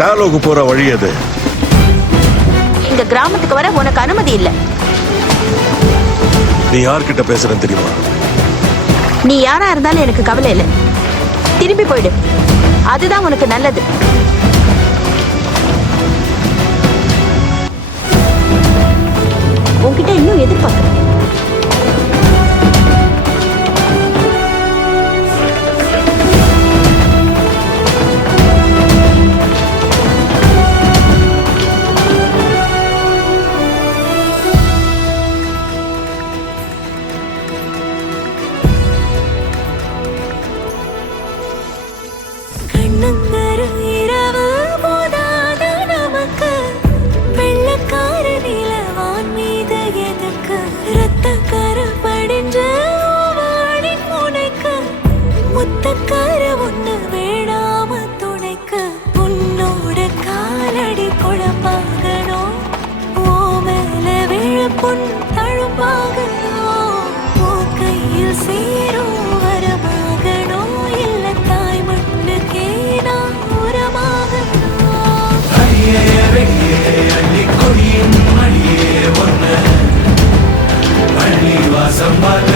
டாலோக்கு போற வழி அது. இந்த கிராமத்துக்கு வர உனக்கு அனுமதி இல்ல. நீ யார்கிட்ட பேசுறன்னு தெரியுமா? நீ யாரா இருந்தாலும் எனக்கு கவலை இல்லை. திரும்பி போயிடு, அதுதான் உனக்கு நல்லது. உன்கிட்ட இன்னும் எதிர்பார்க்கிறேன். Somebody